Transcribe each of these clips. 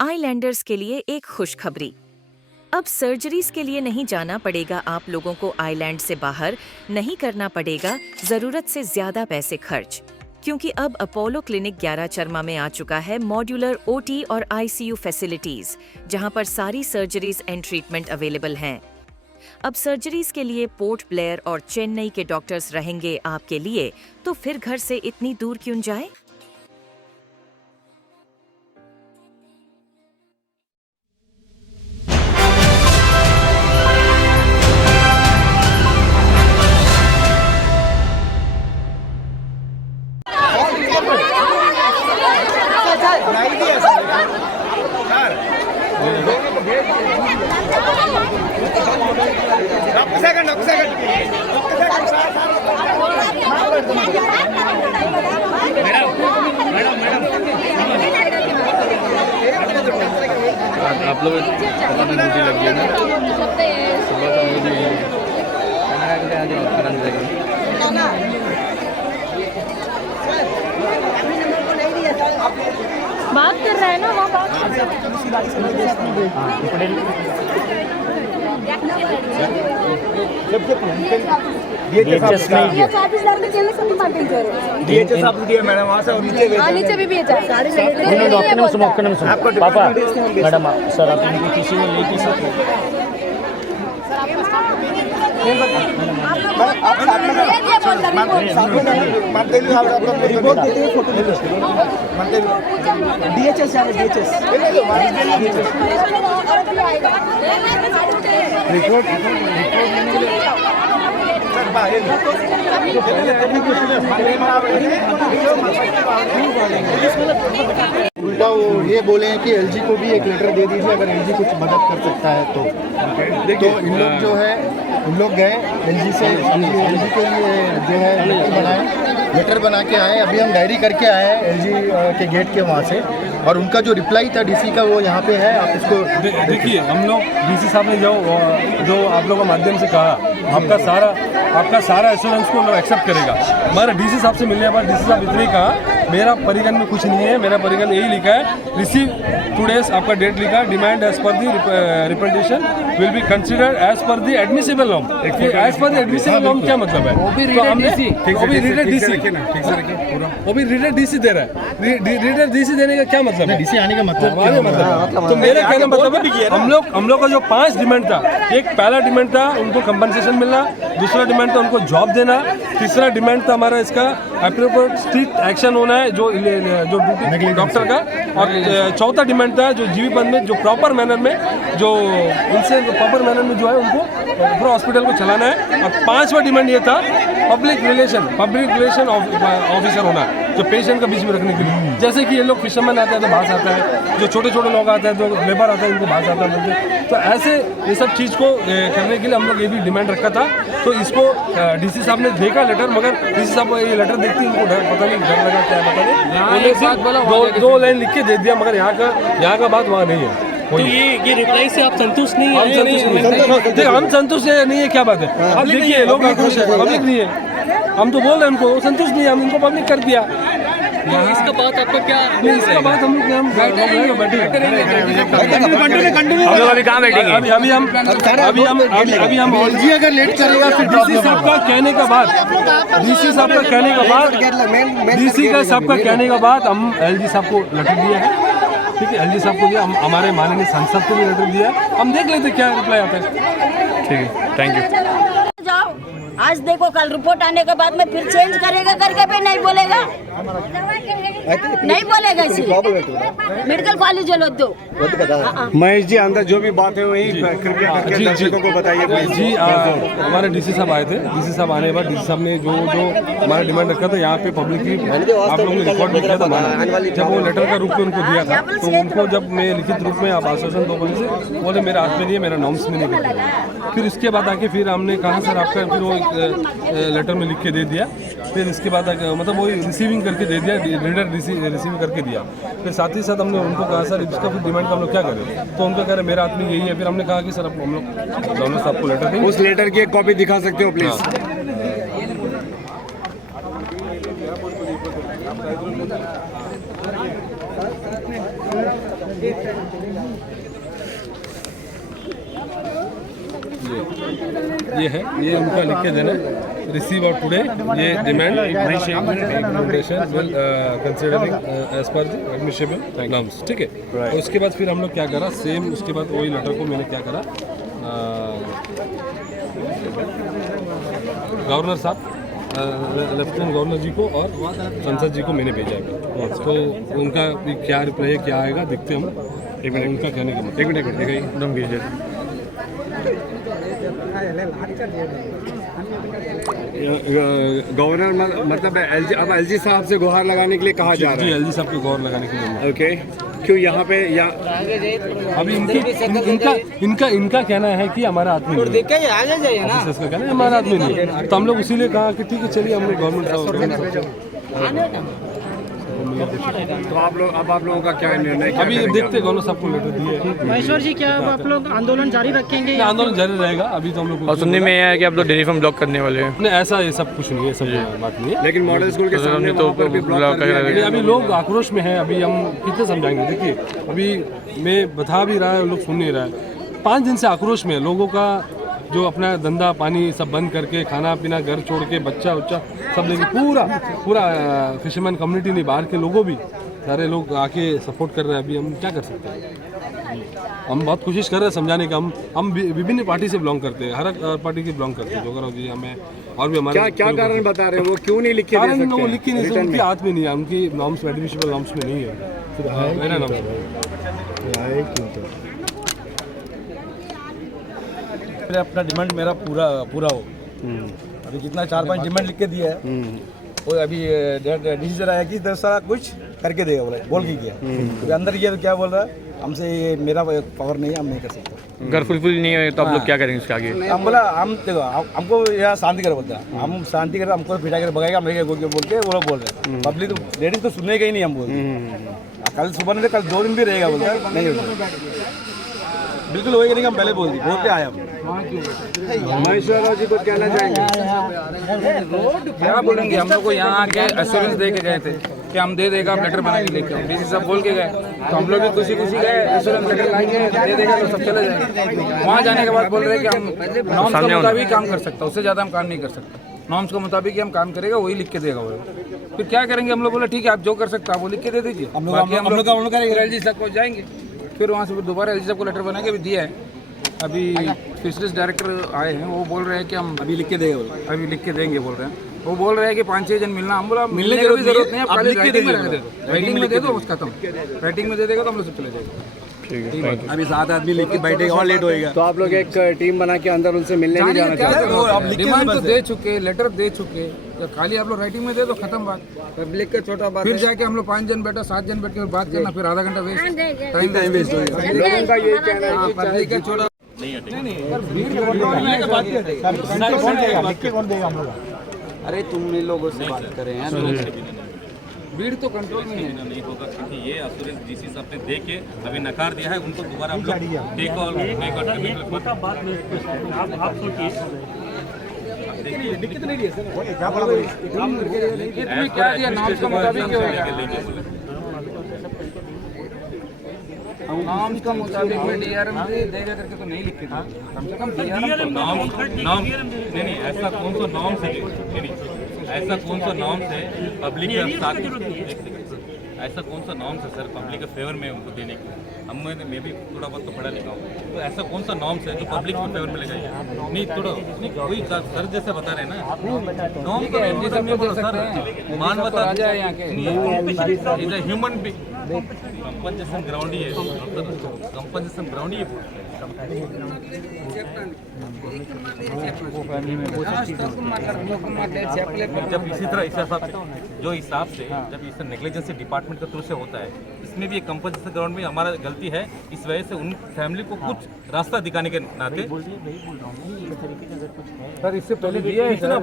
Islanders के लिए एक खुशखबरी। अब सर्जरीज के लिए नहीं जाना पड़ेगा आप लोगों को, आइलैंड से बाहर नहीं करना पड़ेगा ज़रूरत से ज़्यादा पैसे खर्च, क्योंकि अब अपोलो क्लिनिक 11 चरमा में आ चुका है मॉड्यूलर ओटी और आईसीयू फैसिलिटीज, जहां पर सारी सर्जरीज एंड ट्रीटमेंट अवेलेबल हैं। अब सर्जरीज के लिए पोर्ट ब्लेयर और चेन्नई के डॉक्टर्स रहेंगे आपके लिए, तो फिर घर से इतनी दूर क्यों जाए। आप लोग पता नहीं ड्यूटी लग गई ना, सुबह तो मुझे बात कर रहा है ना वहाँ बात पापा मैडम सर आप किसी ने लेके DHS उल्टा वो ये बोले हैं कि एलजी को भी एक लेटर दे दीजिए अगर एलजी कुछ मदद कर सकता है तो इन लोग जो है इन लोग गए एलजी से एलजी के लिए जो है लेटर बना के आए। अभी हम डायरी करके आए हैं एलजी के गेट के वहाँ से, और उनका जो रिप्लाई था डीसी का वो यहाँ पे है, आप इसको देखिए। हम लोग डीसी साहब ने जो आप लोगों के माध्यम से कहा, आपका सारा एश्योरेंस को लोग एक्सेप्ट करेगा। हमारा डीसी साहब से मिलने के बाद डीसी साहब इतने कहा मेरा परिगण में कुछ नहीं है, मेरा परिगण यही लिखा है रिसीव 2 days आपका डेट लिखा, demand as per the representation will be considered as per the admissible norm. As per the admissible norm क्या मतलब है? तो हमने वो भी रीडर डीसी दे रहा है। रीडर डीसी देने का क्या मतलब है? डीसी आने का मतलब तो मेरे कहने का मतलब है हम लोग का जो 5 डिमांड था, एक पहला डिमांड था उनको कंपनसेशन मिलना, दूसरा डिमांड था उनको जॉब देना, तीसरा डिमांड था हमारा इसका अप्रोप्रिएट स्ट्रिक्ट एक्शन होना है जो ड्यूटी डॉक्टर का, और चौथा डिमांड था जो जीवी पद में जो प्रॉपर मैनर में जो जो है उनको पूरा हॉस्पिटल को चलाना है, और 5वां डिमांड ये था पब्लिक रिलेशन ऑफिसर होना जो पेशेंट का बीच में रखने के लिए। जैसे कि ये लोग फिशरमैन आते हैं तो बाहर आता है, जो छोटे छोटे लोग आते हैं तो लेबर आता है इनको बाहर आता है, तो ऐसे ये सब चीज़ को करने के लिए हम लोग ये भी डिमांड रखा था। तो इसको डीसी साहब ने देखा लेटर, मगर डीसी साहब ये लेटर देखते इनको पता नहीं डर लगा क्या पता नहीं, 2 लाइन लिख के दे दिया, मगर यहाँ का बात वहाँ नहीं है। तो ये रिप्लाई से आप संतुष्ट नहीं है? हम संतुष्ट नहीं है, क्या बात है? अब देखिए लोग आक्रोश है, पब्लिक नहीं है, हम तो बोल रहे हैं उनको संतुष्ट नहीं है, हम इनको पब्लिक कर दिया। इसका बात आपका क्या? इसका बात हम लोग अभी हम अगर लेट करेगा फिर डीसी साहब का कहने के बाद हम एलजी साहब को लेटर दिया है। ठीक है, एलजी साहब को दिया, हम हमारे माननीय सांसद को भी लेटर दिया है, हम देख लेते क्या रिप्लाई आता है। ठीक है, थैंक यू। जाओ आज देखो, कल रिपोर्ट आने के बाद में फिर चेंज करेगा करके पे नहीं बोलेगा मेडिकल कॉलेज दो। महेश जी अंदर जो भी बात है वही कृपया करके दर्शकों को बताइए जी। हमारे डीसी साहब आए थे, डीसी साहब आने के बाद डीसी साहब ने जो हमारा डिमांड रखा था यहाँ पे पब्लिकली आप लोगों ने रिकॉर्ड भी किया था, जब वो लेटर का रूप में उनको दिया था तो उनको जब मैं लिखित रूप में आप आश्वासन 2 बजे से बोले मेरे हाथ में नहीं है, मेरा नॉर्म्स में नहीं करता। फिर इसके बाद आके फिर हमने कहा सर आपका, फिर वो लेटर में लिख के दे दिया। फिर इसके बाद मतलब वो रिसीविंग करके दे दिया, रीडर रिसीव करके दिया। फिर साथ ही साथ हमने उनको कहा सर इसका फिर डिमांड का हम लोग क्या करें, तो उनका कह रहे मेरा आदमी यही है। फिर हमने कहा कि सर हम लोग गवर्नर साहब को लेटर दें। उस लेटर की एक कॉपी दिखा सकते हो प्लीज? हाँ। ये है, ये उनका लिख के देना, रिसीव आउट टुडे, ये demand will considering as per the admissible norms, ठीक है। और उसके बाद फिर हम लोग क्या करा, सेम उसके बाद वही लेटर को मैंने क्या करा, गवर्नर साहब, लेफ्टिनेंट गवर्नर जी को और संसद जी को मैंने भेजा है। तो उनका भी क्या रिप्लाई क्या आएगा देखते हम। एक मिनट, उनका कहने का मतलब, एक मिनट गवर्नर मतलब एलजी, अब एलजी साहब से गुहार लगाने के लिए कहा जा रहा है। एलजी साहब को गुहार लगाने के लिए। ओके, क्यों यहाँ पे अभी इनका कहना है कि हमारा आदमी नहीं है, ऑफिसर्स का कहना है हमारा आदमी नहीं है, तो हम लोग इसीलिए कहा कि ठीक है चलिए हम लोग गवर्नमेंट तो आप लोगों का क्या निर्णय, अभी देखते गवर्नर साहब को लेटर दिए। महेश्वर जी, क्या आप लोग आंदोलन जारी रखेंगे? आंदोलन जारी रहेगा। अभी तो हम लोग, और सुनने में आया है कि आप लोग डेयरी फार्म ब्लॉक करने वाले हैं। नहीं, ऐसा ये सब कुछ नहीं है, सब बात नहीं है। लेकिन मॉडल स्कूल के सामने तो अभी लोग आक्रोश में हैं, अभी हम कितने समझाएंगे। देखिए अभी मैं बता भी रहा है, लोग सुन नहीं रहा है। 5 दिन से आक्रोश में लोगों का, जो अपना धंधा पानी सब बंद करके, खाना पीना घर छोड़ के, बच्चा उच्चा सब लेके, पूरा फिशरमैन कम्युनिटी नहीं, बाहर के लोगों भी सारे लोग आके सपोर्ट कर रहे हैं। अभी हम क्या कर सकते हैं, हम बहुत कोशिश कर रहे हैं समझाने का। हम विभिन्न पार्टी से बिलोंग करते हैं, हर पार्टी के बिलोंग करते हैं। जोगराव जी हमें और भी हमारे क्या कारण बता रहे हैं, वो क्यों नहीं लिख के दे सकते? वो लिख के नहीं सकते, उनके हाथ में नहीं है, उनकी नॉर्म्स एडमिसिबल नॉर्म्स में नहीं है, मेरा नाम अपना डिमांड मेरा पूरा हो। अभी जितना 4-5 डिमांड लिख के दिया है, वो अभी डिसीजन आया कि 10 साल कुछ करके देगा, बोल के किया। तो अंदर किया तो क्या बोल रहा है, हमसे ये मेरा पावर नहीं है, हम नहीं कर सकते। घर फुलफिल नहीं है तो आप लोग क्या करेंगे उसके आगे? हम बोला, हम देखो हमको यहाँ शांति कर बोलते हैं, हम शांति कर, हमको पिटा कर भगाएगा, हम बोल के वो लोग बोल रहे हैं। पब्लिक तो लेडीज तो सुनेगा ही नहीं, हम बोलते कल सुबह नहीं, कल 2 दिन भी रहेगा, बोलते हैं नहीं होगा, बिल्कुल होएगा नहीं। हम पहले बोल के आए हम। महेश्वर राव जी को कहना चाहेंगे, क्या बोलेंगे? हम लोग को यहाँ आके एश्योरेंस दे के गए थे कि हम दे देगा, आप लेटर बना के लेके आओ, डीसी साहब बोल के गए, तो हम लोग भी खुशी गए, एश्योरेंस लेटर लाएंगे, दे देगा तो सब चले जाएंगे। वहाँ जाने के बाद बोल रहे हैं कि हम नॉर्म्स के मुताबिक काम कर सकता, उससे ज़्यादा हम काम नहीं कर सकते, नॉर्म्स के मुताबिक ही हम काम करेगा, वही लिख के देगा वो। फिर क्या करेंगे? हम लोग बोले ठीक है, आप जो कर सकते हैं वो लिख के दे दीजिए, हम लोग एलजी साहब को जाएंगे, फिर वहाँ से दोबारा एलजी साहब को लेटर बना के भी दिया है। अभी फिशरीज डायरेक्टर आए हैं, वो बोल रहे हैं कि हम अभी लिख के देंगे बोल रहे हैं। वो बोल रहे हैं कि 5-6 जन मिलना, हम बोला मिलने की भी जरूरत नहीं है, आप राइटिंग में दे दो, राइटिंग में दे दो, बस खत्म। राइटिंग में दे देगा तो हम लोग सब चले जाएंगे। अभी 7 आदमी लिख के बैठेगा और लेट होएगा, तो आप लोग एक टीम बना के अंदर उनसे मिलने नहीं जाना चाहते? डिमांड तो दे चुके, लेटर दे चुके, तो खाली आप लोग राइटिंग में दे दो, खत्म बात। पब्लिक का छोटा बात, फिर जाके हम लोग 5 जन बैठो, 7 जन बैठ के बात करना, फिर आधा घंटा वेस्ट, टाइम वेस्ट होगा। लोगों का यही कहना है कि पब्लिक का छोटा अरे तुम इन लोगों से बात कर रहे हैं, भीड़ तो कंट्रोल में नहीं होगा, क्योंकि ये एश्योरेंस डीसी साहब ने दे के अभी नकार दिया है, उनको दोबारा हम लोग टेक ऑल करने के लिए आप सोचिए दिक्कत नहीं है सर, क्या दिया, नॉर्म्स के मुताबिक नॉर्म्स का मुताबिक में डीआरएम देगा करके तो नहीं लिखे थे, कम से कम डीआरएम नहीं, ऐसा कौन सा नॉर्म्स है, ऐसा कौन सा नॉर्म्स है पब्लिक के साथ, ऐसा कौन सा नॉर्म्स है सर पब्लिक के फेवर में उनको देने के? मैं भी थोड़ा बहुत तो पढ़ा लिखा हूँ, तो ऐसा कौन सा नॉर्म्स है जो पब्लिक के फेवर में लगाइए? नहीं थोड़ा नहीं, कोई सर जैसे बता रहे हैं ना, नॉर्म तो सर मानवता यहाँ के is human being, compensation ground ही है, कंपनसेशन ग्राउंड ही है। जब इसी तरह इस हिसाब से जब इस नेग्लिजेंसी डिपार्टमेंट के थ्रू से होता है, इसमें भी एक कंपनसेशन ग्राउंड में हमारा गलती है, इस वजह से उन फैमिली को कुछ रास्ता दिखाने के नाते सर इससे पहले दिया है, कितना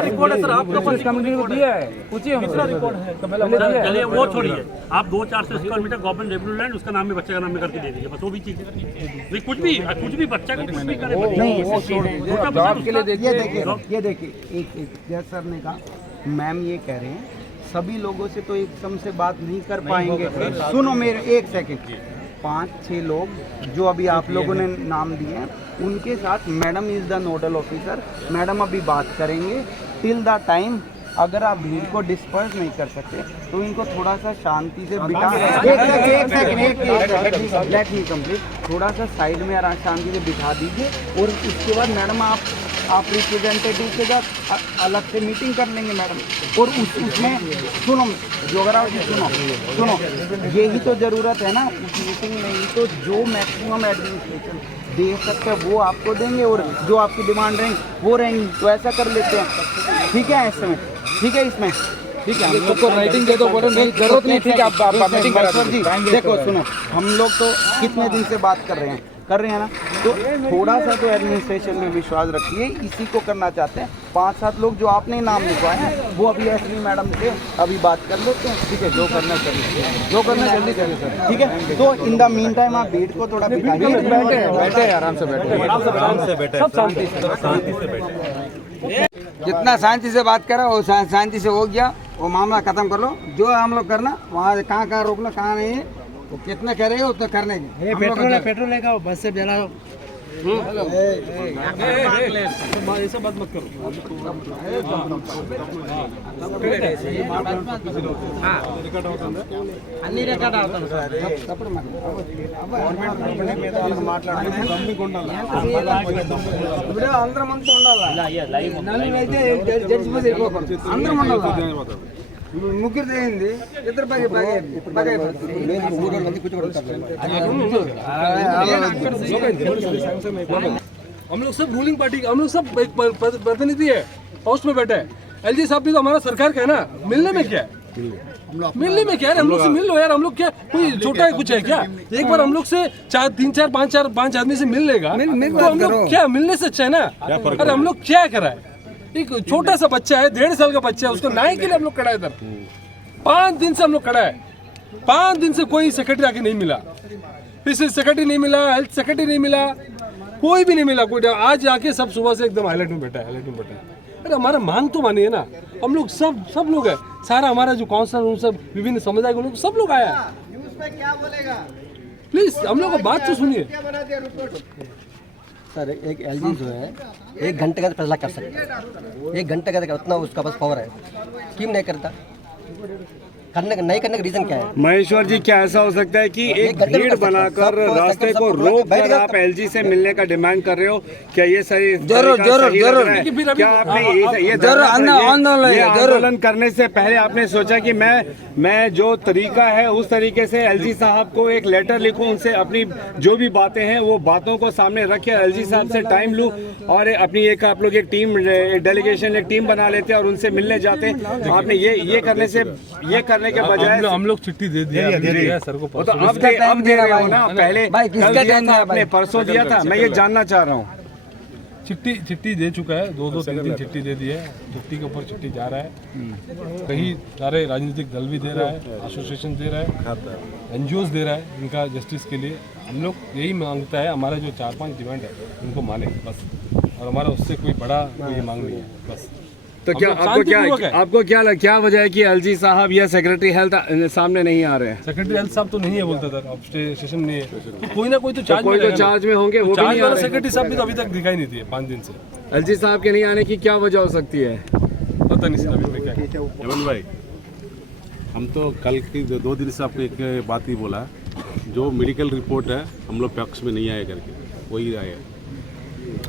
रिकॉर्ड है सर आपका पास? कंपनी को दिया है, पूछिए कितना रिकॉर्ड है? चलिए वो छोड़िए, आप 2-400 square metre government revenue land उसका नाम में बच्चे का नाम में करके दे दीजिए, बस वो भी चीज़ है। कुछ भी बच्चा का कुछ भी करे, ये देखिए एक जैसा सर ने कहा, मैम ये कह रहे हैं सभी लोगों से तो एकदम से बात नहीं कर पाएंगे। सुनो मेरे एक सेकंड, 5-6 लोग जो अभी आप लोगों ने नाम दिए हैं उनके साथ madam is the nodal officer, madam अभी बात करेंगे। टिल द टाइम अगर आप भीड़ को डिस्पर्स नहीं कर सकते तो इनको थोड़ा सा शांति से बिठा, एक सेकंड लेट मी कंप्लीट, थोड़ा सा साइड में आराम शांति से बिठा दीजिए और उसके बाद मैडम आप रिप्रेजेंटेटिव के साथ अलग से मीटिंग कर लेंगे मैडम। और उसमें सुनो जोगराव जी, सुनो यही तो ज़रूरत है ना उस मीटिंग में ही, तो जो मैक्सिमम एडमिनिस्ट्रेशन दे सकते हैं वो आपको देंगे और जो आपकी डिमांड रहेंगी वो रहेंगी। तो ऐसा कर लेते हैं, ठीक है? ऐसे में ठीक है, इसमें ठीक है, हम लोग को राइटिंग दे दो, बोलो नहीं जरूरत नहीं, ठीक है आप मीटिंग करा जी। देखो सुनो, हम लोग तो कितने दिन से बात कर रहे हैं ना, तो थोड़ा सा तो एडमिनिस्ट्रेशन में विश्वास रखिए, इसी को करना चाहते हैं। 5-7 लोग जो आपने नाम लिखवाए हैं वो अभी एसपी मैडम से अभी बात कर लेते हैं, ठीक है? जो करना जल्दी करिए सर, ठीक है? तो इन द मीन टाइम आप भीड़ को थोड़ा बैठे आराम से बैठे, सब शांति से बैठे। जितना शांति से बात करा वो शांति से हो गया, वो मामला खत्म कर लो। जो हम लोग करना वहाँ कहाँ रोकना कहाँ नहीं है, तो कितना करेंगे उतना करने के। पेट्रोल लेगा बस से जाना, ऐसा बात मत करो। అన్ని రికార్డ్ అవుతాను సార్, తప్పుడు ఇప్పుడు అందరం అంతా ఉండాలి, నలుగురు అయితే జడ్జిమెంట్ అయిపోకూడదు, అందరం ఉండాలి। ముగ్గురు అయింది, ఇద్దరు हम लोग सब रूलिंग पार्टी, हम लोग सब एक प्रतिनिधि है, पोस्ट में बैठे हैं। एलजी साहब भी तो हमारा सरकार का है ना, मिलने में क्या है? मिलने में क्या है? हम लोग से मिल लो यार, हम लोग क्या कोई छोटा है कुछ है क्या? एक बार हम लोग से 3-4-5 आदमी से मिल लेगा तो हम लोग क्या मिलने से अच्छा है ना। अरे हम लोग क्या करा है, एक छोटा सा बच्चा है, 1.5 साल का बच्चा है, उसको न्याय के लिए हम लोग खड़ा है इधर। 5 दिन से हम लोग खड़ा है, 5 दिन से कोई सेक्रेटरी आके नहीं मिला, पीसी सेक्रेटरी नहीं मिला, हेल्थ सेक्रेटरी नहीं मिला, कोई भी नहीं मिला। कोई आज आके सब सुबह से एकदम हाईलाइट में बैठा है। अरे हमारा मांग तो मानिए ना, हम लोग सब लोग है, सारा हमारा जो काउंसलर उन सब विभिन्न समुदाय के लोग सब लोग आया है। प्लीज हम लोग का बात तो सुनिए सर। एक एलजी जो है 1 घंटे का फैसला कर सकता है, 1 घंटे का उतना उसका पास पावर है, क्यों नहीं करता? नहीं करने का रीजन क्या है? महेश्वर जी, क्या ऐसा हो सकता है कि एक भीड़ बनाकर रास्ते को रोक कर आप एलजी से मिलने का डिमांड कर रहे हो? क्या ये सही? जरूर। क्या आपने ये आंदोलन करने से पहले आपने सोचा कि मैं जो तरीका है उस तरीके से एलजी साहब को एक लेटर लिखूं, उनसे अपनी जो भी बातें हैं वो बातों को सामने रखे, एलजी साहब से टाइम लूं और अपनी आप लोग एक टीम, डेलीगेशन, एक टीम बना लेते और उनसे मिलने जाते? आपने ये करने के बजाय हम लोग चिट्ठी दे दिया सर को, तो अब दे रहे हो ना, पहले कल दिया था आपने, परसों दिया था। मैं ये जानना चाह रहा हूँ। चिट्ठी दे चुका है, 2-3 चिट्ठी दे दी है, चिट्ठी के ऊपर चिट्ठी जा रहा है। कहीं सारे राजनीतिक दल भी दे रहा है, एसोसिएशन दे रहा है, एनजीओज दे रहा है इनका जस्टिस के लिए। हम लोग यही मांगता है, हमारा जो 4-5 डिमांड है उनको माने बस, और हमारा उससे कोई बड़ा कोई मांग नहीं है बस। तो क्या आपको क्या वजह है कि एलजी साहब या सेक्रेटरी हेल्थ सामने नहीं आ रहे हैं? सेक्रेटरी हेल्थ साहब तो नहीं है बोलता था, अब स्टेशन नहीं है, तो कोई ना कोई तो चार्ज में होंगे, वो भी नहीं आ रहे। सेक्रेटरी साहब भी तो अभी तक दिखाई नहीं दिए 5 दिन से। एलजी साहब के नहीं आने की क्या वजह हो सकती है? पता नहीं सर अभी तक क्या। हेमंत भाई, हम तो कल की 2 दिन से आपको एक बात ही बोला, जो मेडिकल रिपोर्ट है हम लोग पक्ष में नहीं आया करके, वही आया।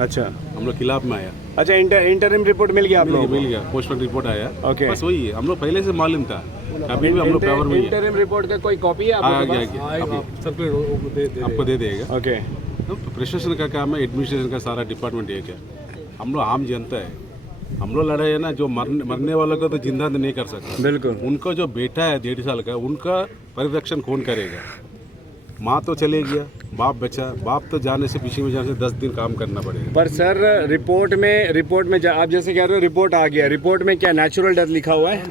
अच्छा, हम लोग खिलाफ में आया। अच्छा, इंटरिम रिपोर्ट मिल गया आप लोगों को? मिल गया, पोस्टमार्टम रिपोर्ट आया। ओके, बस वही है, हम लोग पहले से मालूम था, अभी भी हम लोग पावर में है। इंटरिम रिपोर्ट का कोई कॉपी है आपको दे देगा। ओके, तो प्रशासन का काम है, एडमिनिस्ट्रेशन का सारा डिपार्टमेंट एक है। हम लोग आम जनता है, हम लोग लड़ाई है ना, जो मरने वालों को तो जिंदा नहीं कर सकता। बिल्कुल। उनको जो बेटा है 1.5 साल का, उनका परिरक्षण कौन करेगा? माँ तो चले गया, बाप बचा, बाप तो जाने से पीछे में जाने से 10 दिन काम करना पड़ेगा। पर सर रिपोर्ट में आप जैसे कह रहे हो रिपोर्ट आ गया, रिपोर्ट में क्या नेचुरल डेथ लिखा हुआ है?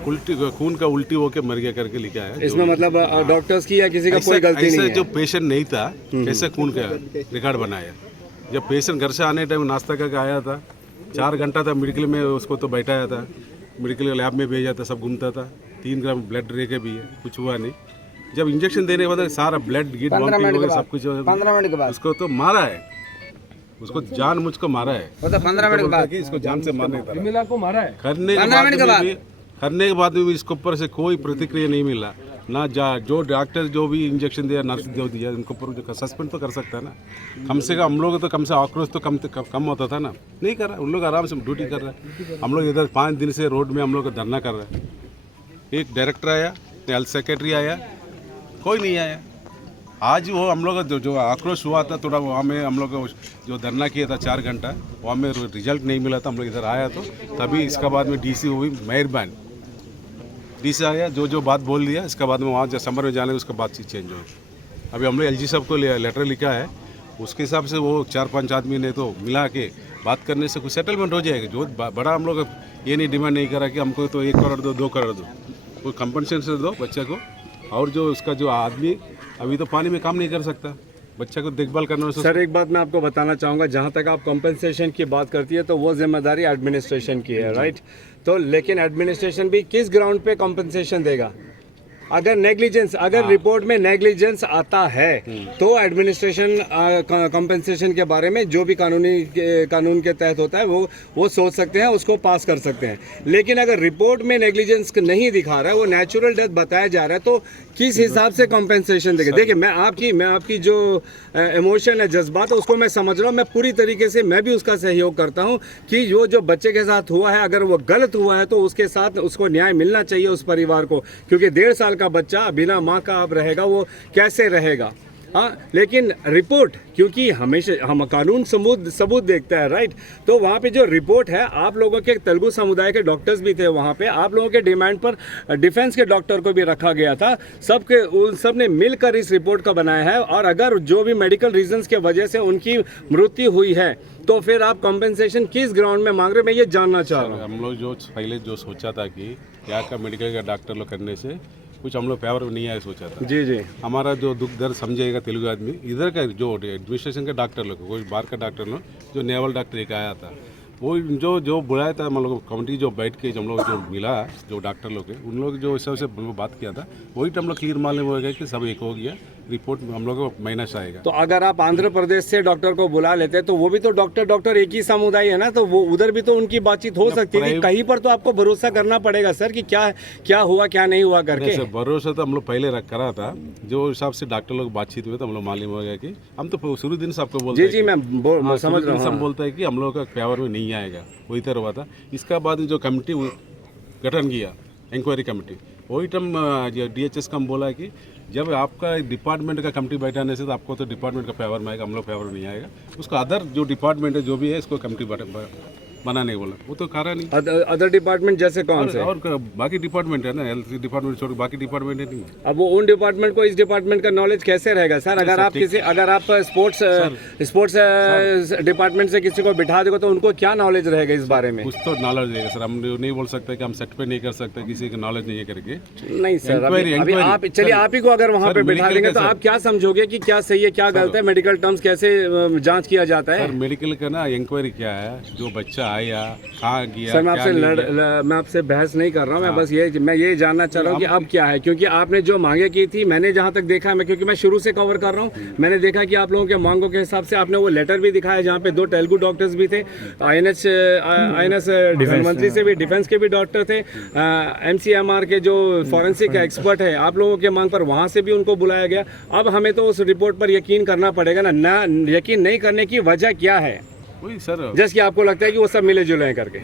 खून का उल्टी होके मर गया करके लिखा है। इसमें मतलब डॉक्टर्स की या किसी का कोई गलती नहीं है? जो पेशेंट नहीं था कैसे खून का रिकॉर्ड बनाया? जब पेशेंट घर से आने टाइम नाश्ता करके आया था, 4 घंटा था मेडिकल में, उसको तो बैठाया था, मेडिकल लैब में भेजा था, सब घूमता था, 3 ग्राम ब्लड रेके भी है, कुछ हुआ नहीं। जब इंजेक्शन देने के बाद सारा ब्लड गिट 15 मिनट के बाद सब कुछ 15 मिनट के बाद उसको तो मारा है, उसको जान मुझको मारा है। वो तो 15 मिनट के बाद इसको जान से मारने का मिला को मारा है। करने के बाद भी इसके ऊपर से कोई प्रतिक्रिया नहीं मिला ना। जो डॉक्टर जो भी इंजेक्शन दिया, नर्स जो दिया, इनको ऊपर सस्पेंड तो कर सकता है ना। कम से कम हम लोग तो कम से आक्रोश तो कम होता था ना, नहीं कर रहा। उन लोग आराम से ड्यूटी कर रहे हैं। हम लोग इधर 5 दिन से रोड में हम लोग धरना कर रहे हैं। एक डायरेक्टर आया, हेल्थ सेक्रेटरी आया, कोई नहीं आया। आज वो हम लोग जो आक्रोश हुआ था थोड़ा, वहाँ में हम लोग जो धरना किया था 4 घंटा, वहाँ में रिजल्ट नहीं मिला था। हम लोग इधर आया तो तभी इसका बाद में डीसी हुई मेहरबान, डीसी आया, जो बात बोल दिया। इसके बाद में वहाँ जब समर में जाने उसका बातचीत चेंज हो। अभी हम लोग एलजी साहब को लेटर लिखा है, उसके हिसाब से वो 4-5 आदमी ने तो मिला के बात करने से कुछ सेटलमेंट हो जाएगा। जो बड़ा हम लोग ये नहीं डिमांड नहीं करा कि हमको तो 1 करोड़ दो, 2 करोड़ दो, कोई कंपनसेशन दो बच्चे को। और जो उसका जो आदमी अभी तो पानी में काम नहीं कर सकता, बच्चा को देखभाल करना। सर एक बात मैं आपको बताना चाहूँगा, जहाँ तक आप कंपनसेशन की बात करती है तो वो जिम्मेदारी एडमिनिस्ट्रेशन की है, राइट। तो लेकिन एडमिनिस्ट्रेशन भी किस ग्राउंड पे कंपनसेशन देगा? अगर नेग्लिजेंस, अगर रिपोर्ट में नेग्लिजेंस आता है तो एडमिनिस्ट्रेशन कंपनसेशन के बारे में जो भी कानून के तहत होता है वो सोच सकते हैं, उसको पास कर सकते हैं। लेकिन अगर रिपोर्ट में नेग्लिजेंस नहीं दिखा रहा है, वो नेचुरल डेथ बताया जा रहा है, तो किस हिसाब से कंपनसेशन देंगे? देखिए मैं आपकी जो इमोशन है, जज्बात है, उसको मैं समझ रहा हूँ। मैं पूरी तरीके से मैं भी उसका सहयोग करता हूँ कि जो बच्चे के साथ हुआ है, अगर वो गलत हुआ है तो उसके साथ उसको न्याय मिलना चाहिए उस परिवार को, क्योंकि 1.5 साल का बच्चा बिना माँ का अब रहेगा, वो कैसे रहेगा? हाँ, लेकिन रिपोर्ट, क्योंकि हमेशा हम कानून सबूत देखता है, राइट। तो वहाँ पे जो रिपोर्ट है, आप लोगों के तेलुगु समुदाय के डॉक्टर्स भी थे वहाँ पे, आप लोगों के डिमांड पर डिफेंस के डॉक्टर को भी रखा गया था। सब ने मिलकर इस रिपोर्ट को बनाया है। और अगर जो भी मेडिकल रीजंस के वजह से उनकी मृत्यु हुई है तो फिर आप कंपनसेशन किस ग्राउंड में मांग रहे, मैं ये जानना चाह रहा हूँ। हम लोग जो पहले जो सोचा था कि यहाँ का मेडिकल का डॉक्टर लोग करने से कुछ हम लोग फेवर नहीं आया, सोचा था। जी। हमारा जो दुख दर्द समझेगा तेलुगु आदमी, इधर का जो एडमिनिस्ट्रेशन का डॉक्टर लोग, कोई बाहर का डॉक्टर लोग, जो नेवल डॉक्टर एक आया था, वो जो बुलाया था हम लोग कमेटी, जो बैठ के हम लोग जो मिला, जो डॉक्टर लोग है, उन लोग जो हिसाब से बात किया था, वही हम लोग क्लियर मालूम हो गया कि सब एक हो गया। रिपोर्ट हम लोग को महीना से आएगा। तो अगर आप आंध्र प्रदेश से डॉक्टर को बुला लेते तो वो भी तो डॉक्टर एक ही समुदाय है ना, तो वो उधर भी तो उनकी बातचीत हो सकती थी। कहीं पर तो आपको भरोसा करना पड़ेगा सर कि क्या हुआ क्या नहीं हुआ करके। भरोसा तो हम लोग पहले करा था, जो हिसाब से डॉक्टर लोग बातचीत हुए तो हम लोग मालूम हो गया कि हम तो शुरू दिन से आपको बोलते हैं। जी मैं समझ रहा हूँ। हम बोलते हैं कि हम लोग का फेवर में नहीं आएगा, वही तरह हुआ था। इसका बाद जो कमेटी गठन किया, इंक्वायरी कमेटी, वही टाइम DHS का हम बोला कि जब आपका डिपार्टमेंट का कमेटी बैठाने से तो आपको तो डिपार्टमेंट का फेवर में आएगा, हम लोग फेवर नहीं आएगा। उसको अदर जो डिपार्टमेंट है जो भी है, इसको कमेटी बनाने बोला, वो तो करा नहीं। अदर डिपार्टमेंट जैसे कौन से? और बाकी डिपार्टमेंट है ना, हेल्थ डिपार्टमेंट छोड़ बाकी डिपार्टमेंट है नहीं। अब वो उन डिपार्टमेंट को इस डिपार्टमेंट का नॉलेज कैसे रहेगा सर? अगर आप स्पोर्ट्स डिपार्टमेंट से किसी को बिठा देगा तो उनको क्या नॉलेज रहेगा इस बारे में? कुछ तो नॉलेज रहेगा सर। हम नहीं बोल सकते कि हम सेट पे नहीं कर सकते, किसी का नॉलेज नहीं है करके। नहीं सर, अभी आप चलिए, आप ही को अगर वहाँ पे बिठा देंगे तो आप क्या समझोगे कि क्या सही है क्या गलत है? मेडिकल टर्म्स कैसे जाँच किया जाता है? मेडिकल का ना इंक्वायरी क्या है, जो बच्चा आया कहाँ गया। सर मैं आपसे बहस नहीं कर रहा हूँ, मैं बस ये जानना चाह रहा हूँ कि अब क्या है, क्योंकि आपने जो मांगे की थी, मैंने जहाँ तक देखा है, क्योंकि मैं शुरू से कवर कर रहा हूँ, मैंने देखा कि आप लोगों के मांगों के हिसाब से आपने वो लेटर भी दिखाया जहाँ पे 2 तेलुगु डॉक्टर्स भी थे, INS डिफेंस मंत्री से भी, डिफेंस के भी डॉक्टर थे, MCMR के जो फॉरेंसिक एक्सपर्ट है, आप लोगों के मांग पर वहाँ से भी उनको बुलाया गया। अब हमें तो उस रिपोर्ट पर यकीन करना पड़ेगा ना। यकीन नहीं करने की वजह क्या है? वही सर, जैसे कि आपको लगता है कि वो सब मिले जुले हैं करके।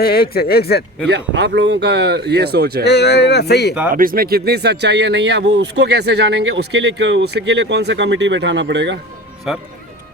एक से या आप लोगों का ये सोच है सही है। अब इसमें कितनी सच्चाई है नहीं है, वो उसको कैसे जानेंगे? उसके लिए कौन सा कमेटी बैठाना पड़ेगा सर?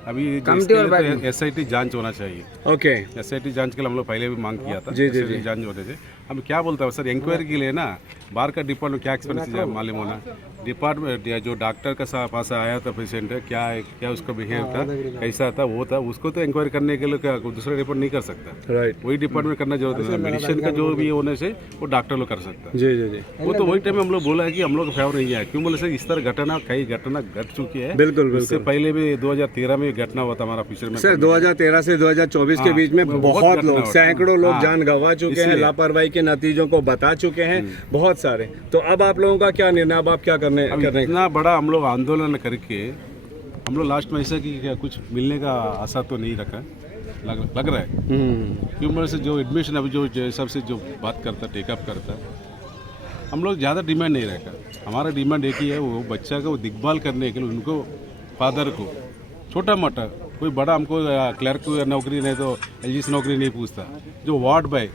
अभी SIT जांच होना चाहिए। ओके, SIT जांच के लिए हम लोग पहले भी मांग किया था। जी जांच होने से हम क्या बोलता है सर, इंक्वायरी के लिए ना बाहर का डिपार्टमेंट क्या एक्सपेंसिव मालूम होना, डिपार्टमेंट जो डॉक्टर का पास आया था पेशेंट है, क्या उसका बिहेव था, कैसा था, वो था, उसको तो इंक्वायरी करने के लिए क्या दूसरा डिपार्टमेंट नहीं कर सकता। राइट, वही डिपार्टमेंट करना जरूरत है। मेडिसिन का जो भी होने से वो डॉक्टर लोग कर सकता है। जी। वो तो वही टाइम हम लोग बोला है कि हम लोग फेवर नहीं है। क्यों बोले सर, इस तरह घटना कई घटना घट चुकी है। बिल्कुल। इससे पहले भी 2013 में भी घटना हुआ था हमारा फिशरमैन। सर 2013 से 2024 के बीच में बहुत लोग, सैकड़ों लोग जान गंवा चुके हैं, लापरवाही के नतीजों को बता चुके हैं बहुत सारे। तो अब आप लोगों का क्या निर्णय, अब आप क्या करने इतना बड़ा हम लोग आंदोलन करके हम लोग लास्ट में ऐसा कि क्या कुछ मिलने का आशा तो नहीं रखा, लग रहा है क्योंकि से जो एडमिशन अभी जो सबसे जो बात करता टेकअप करता हम लोग ज़्यादा डिमांड नहीं रखा। हमारा डिमांड एक ही है, वो बच्चा को देखभाल करने के लिए उनको फादर को छोटा मोटा कोई बड़ा हमको क्लर्क नौकरी नहीं तो एलजी से नौकरी नहीं पूछता, जो वार्ड बॉय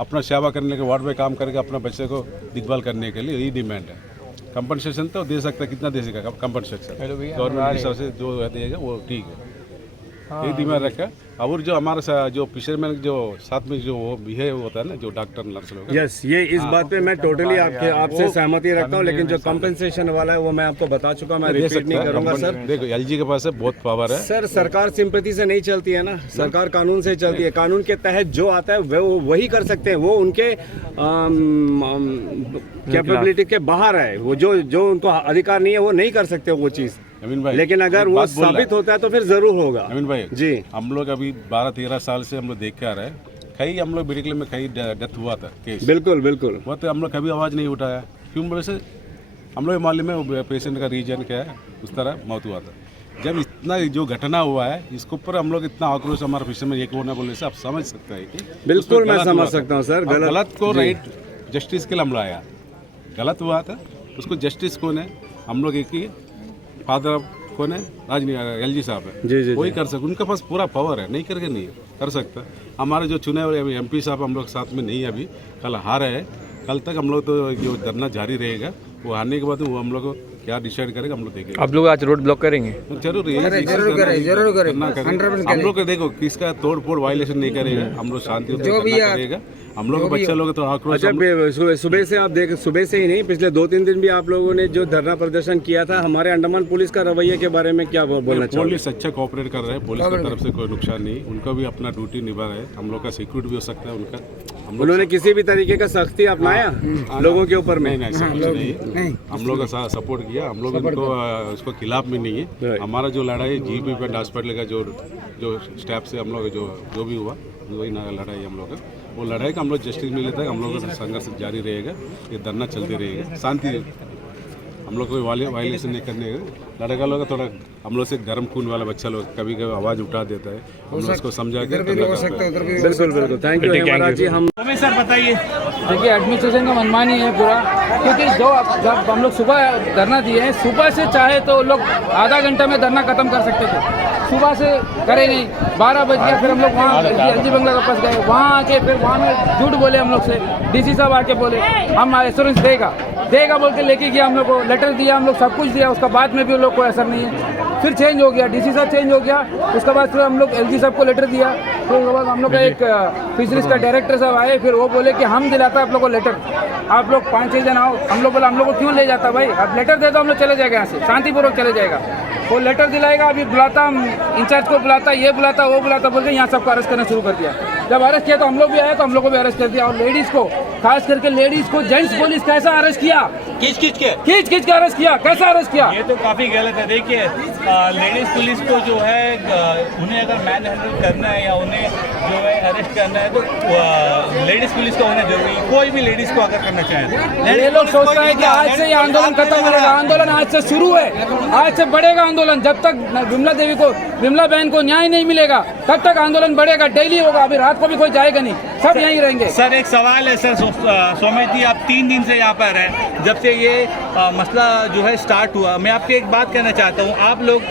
अपना सेवा करने के वार्ड बॉय काम करके अपना बच्चे को देखभाल करने के लिए यही डिमांड है। कंपनसेशन तो दे सकता, कितना दे सकेगा कंपनसेशन गवर्नमेंट के हिसाब से जो देगा वो ठीक है, ये दिमाग रखा। और जो हमारा जो फिशरमैन जो साथ में जो वो बिहेव होता है ना, जो डॉक्टर नर्स लोग, यस, ये इस बात पे मैं टोटली आपसे सहमति रखता हूँ, लेकिन जो कंपनसेशन वाला है वो मैं आपको बता चुका, मैं रिपीट नहीं करूंगा। सर देखो एलजी के पास है बहुत पावर है सर, सरकार सिंपैथी से नहीं चलती है ना, सरकार कानून से चलती है, कानून के तहत जो आता है वो वही कर सकते हैं, वो उनके कैपेबिलिटी के बाहर है, वो जो उनको अधिकार नहीं है वो नहीं कर सकते वो चीज़। अमीन भाई, लेकिन अगर वो साबित होता है तो फिर जरूर होगा। अमीन भाई जी, हम लोग अभी 12-13 साल से हम लोग देख के आ रहे हैं, कई हम लोग मेडिकल में कई डेथ हुआ था केस, बिल्कुल बिल्कुल, वो तो हम लोग कभी आवाज़ नहीं उठाया, क्यों बोले से हम लोग मालूम है पेशेंट का रीजन क्या है, उस तरह मौत हुआ था। जब इतना जो घटना हुआ है इसके ऊपर हम लोग इतना आक्रोश हमारा फिशर में एक होना बोले से आप समझ सकते हैं कि बिल्कुल मैं समझ सकता हूँ सर, गलत को राइट जस्टिस के लिए हम लोग आया, गलत हुआ था उसको जस्टिस कौन है, हम लोग एक ही फादर कौन है, एलजी साहब है, वही कर सकते, उनके पास पूरा पावर है, नहीं करके नहीं कर सकता। हमारे जो चुने हुए एमपी साहब हम लोग साथ में नहीं है, अभी कल हारे हैं, कल तक हम लोग तो जो धरना जारी रहेगा, वो हारने के बाद वो हम लोग क्या डिसाइड करेगा हम लोग देखेंगे। आप लोग आज रोड ब्लॉक करेंगे? जरूर करें। हम लोग देखो किसका तोड़ फोड़ वायलेशन नहीं करेगा, हम लोग शांति करेगा, हम लोग बच्चे लोग तो आक्रोश। सुबह से आप देख, सुबह से ही नहीं पिछले 2-3 दिन भी आप लोगों ने जो धरना प्रदर्शन किया था, हमारे अंडमान पुलिस का रवैये के बारे में क्या बोलना चाहिए? पुलिस अच्छा कोऑपरेट कर रहा है, पुलिस की तरफ से कोई नुकसान नहीं, उनका भी अपना ड्यूटी निभा रहा है, हम लोग का सिक्योरिटी भी हो सकता है उनका। उन्होंने किसी भी तरीके का सख्ती अपनाया लोगों के ऊपर में? नहीं, हम लोग का सपोर्ट किया, हम लोग उनको उसको खिलाफ में नहीं है। हमारा जो लड़ाई जीपी पेंट हॉस्पिटल का जो स्टाफ से हम लोग जो भी हुआ वही लड़ाई हम लोग का, वो लड़ाई का हम लोग जस्टिस मिले तक हम लोग का संघर्ष जारी रहेगा, ये धरना चलती रहेगा, शांति हम लोग कोई वायलेशन नहीं करने का। लड़का लोग थोड़ा हम लोग से गर्म खून वाला बच्चा लोग कभी कभी आवाज़ उठा देता है, हम लोग उसको समझा के। बिल्कुल बिल्कुल, थैंक यू महाराज जी। हम सर बताइए। देखिए एडमिनिस्ट्रेशन का मनमानी है पूरा, क्योंकि जब हम लोग सुबह धरना दिए हैं, सुबह से चाहे तो लोग आधा घंटा में धरना खत्म कर सकते थे, सुबह से करे नहीं, 12 बज गया, फिर हम लोग वहाँ एलजी बंगला के पास गए, वहाँ आके फिर वहाँ में झूठ बोले हम लोग से, डीसी साहब आके बोले हम एश्योरेंस देगा बोल के लेके गया, हम लोग को लेटर दिया, हम लोग सब कुछ दिया, उसका बाद में भी उन लोग को असर नहीं है। फिर चेंज हो गया, डीसी साहब चेंज हो गया, उसके बाद फिर हम लोग एलजी साहब को लेटर दिया, फिर उसके बाद हम लोग का एक फिशरीज का डायरेक्टर साहब आए, फिर वो बोले कि हम दिलाता है आप लोग को लेटर, आप लोग 5-6 जन आओ। हम लोग बोला हम लोग को क्यों ले जाता भाई, आप लेटर दे दो, हम लोग चले जाएगा यहाँ से, शांतिपूर्वक चले जाएगा। वो लेटर दिलाएगा, अभी बुलाता, इंचार्ज को बुलाता, ये बुलाता वो बुलाता, बोल के यहाँ सबको अरेस्ट करना शुरू कर दिया। जब अरेस्ट किया तो हम लोग भी आए, तो हम लोग को भी अरेस्ट कर दिया, और लेडीज़ को, खास करके लेडीज़ को जेंट्स पुलिस कैसा अरेस्ट किया, खींच खींच के अरेस्ट किया, कैसा अरेस्ट किया? ये तो काफ़ी गलत है। देखिए लेडीज़ पुलिस को जो है उन्हें अगर मैन हैंडल करना है या उन्हें जो है अरेस्ट करना है तो लेडीज़ पुलिस का होना जरूरी है, कोई भी लेडीज़ को अगर करना चाहे। ये लोग सोचते हैं कि आज से ये आंदोलन खत्म हो जाएगा, आंदोलन आज से शुरू है, आज से बढ़ेगा आंदोलन, जब तक विमला बहन को न्याय नहीं मिलेगा तब तक आंदोलन बढ़ेगा, डेली होगा, अभी रात को भी कोई जाएगा नहीं, सब यहीं रहेंगे। सर एक सवाल है सर, सोमेश जी आप 3 दिन से यहाँ पर हैं, जब से ये मसला जो है स्टार्ट हुआ, मैं आपसे एक बात कहना चाहता हूँ, आप लोग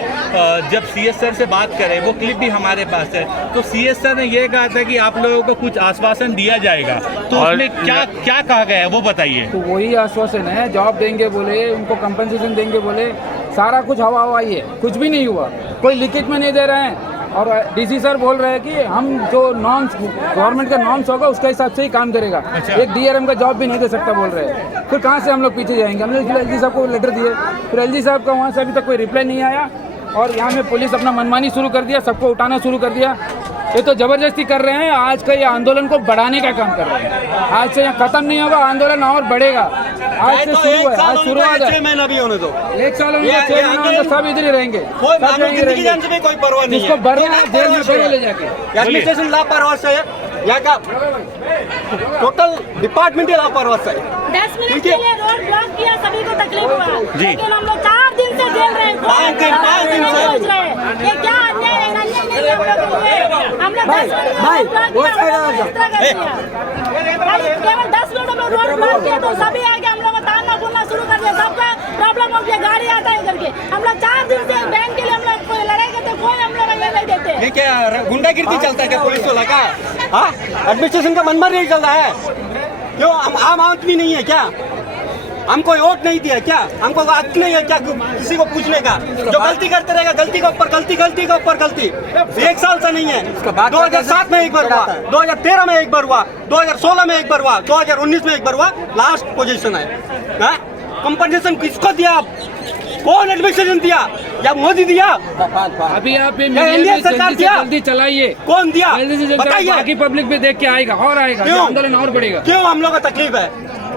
जब सीएस सर से बात करें, वो क्लिप भी हमारे पास है, तो सीएस सर ने ये कहा था कि आप लोगों को कुछ आश्वासन दिया जाएगा, तो उसमें क्या कहा गया है वो बताइए। तो वही आश्वासन है, जॉब देंगे बोले, उनको कंपनसेशन देंगे बोले, सारा कुछ हवा ही है, कुछ भी नहीं हुआ, कोई लिखित में नहीं दे रहे हैं। और डीसी सर बोल रहे हैं कि हम जो नॉर्म्स, गवर्नमेंट का नॉर्म्स होगा उसके हिसाब से ही काम करेगा, एक डीआरएम का जॉब भी नहीं दे सकता बोल रहे हैं। फिर कहाँ से हम लोग पीछे जाएंगे? हमने एलजी साहब को लेटर दिए, फिर एलजी साहब का वहाँ से अभी तक कोई रिप्लाई नहीं आया, और यहाँ में पुलिस अपना मनमानी शुरू कर दिया, सबको उठाना शुरू कर दिया। ये तो जबरदस्ती कर रहे हैं, आज का ये आंदोलन को बढ़ाने का काम कर रहे हैं, आज से यहाँ खत्म नहीं होगा, आंदोलन और बढ़ेगा। आज से शुरू है, आज शुरुआत है। 6 महीना भी होने दो। 1 साल उनका 6 महीना होने दो, सब इधर ही रहेंगे, कोई सब यहीं जिंदगी रहेंगे। जान से भी कोई परवाह नहीं है। जिसको भरना है जेल में भरो ले जाके। एडमिनिस्ट्रेशन लापरवाह से है या का टोटल डिपार्टमेंट ही लापरवाह से है। 10 मिनट के लिए रोड ब्लॉक किया, सभी को तकलीफ हुआ, लेकिन हम लोग 4 दिन से झेल रहे हैं। 5 दिन से ये क्या अन्याय है? अन्याय नहीं है हम लोग को हुए। हम लोग 10 मिनट रोड ब्लॉक किया, केवल 10 मिनट में रोड ब्लॉक किया तो सभी आके हम लोग को ताना बोलना शुरू कर दिया। सबका प्रॉब्लम हो गया, गाड़ी आता है करके। हम लोग 4 दिन से बैंक के लिए हम लोग कोई लड़ाई करते, कोई हम लोग ये नहीं देते। ये क्या गुंडागिरी चलता है क्या पुलिस वाला का? हाँ, एडमिनिस्ट्रेशन का मनमार नहीं चल रहा है क्यों? हम आम आदमी नहीं है क्या? हमको वोट नहीं दिया क्या? हमको हक नहीं है क्या किसी को पूछने का? जो गलती करते रहेगा, गलती के ऊपर गलती, गलती के ऊपर गलती। 1 साल से नहीं है। 2007 में एक बार हुआ, 2013 में एक बार हुआ, 2016 में एक बार हुआ, 2019 में एक बार हुआ, लास्ट पोजीशन है। कंपनसेशन किसको दिया? कौन एडमिनिस्ट्रेशन दिया? या मोदी दिया? अभी आप ये इंडिया सरकार दिया? जल्दी चलाइए। कौन दिया? जल्दी से जल्दी, बताइए। बाकी पब्लिक भी देख के आएगा और आएगा, आंदोलन और बढ़ेगा। क्यों हम लोग को तकलीफ है?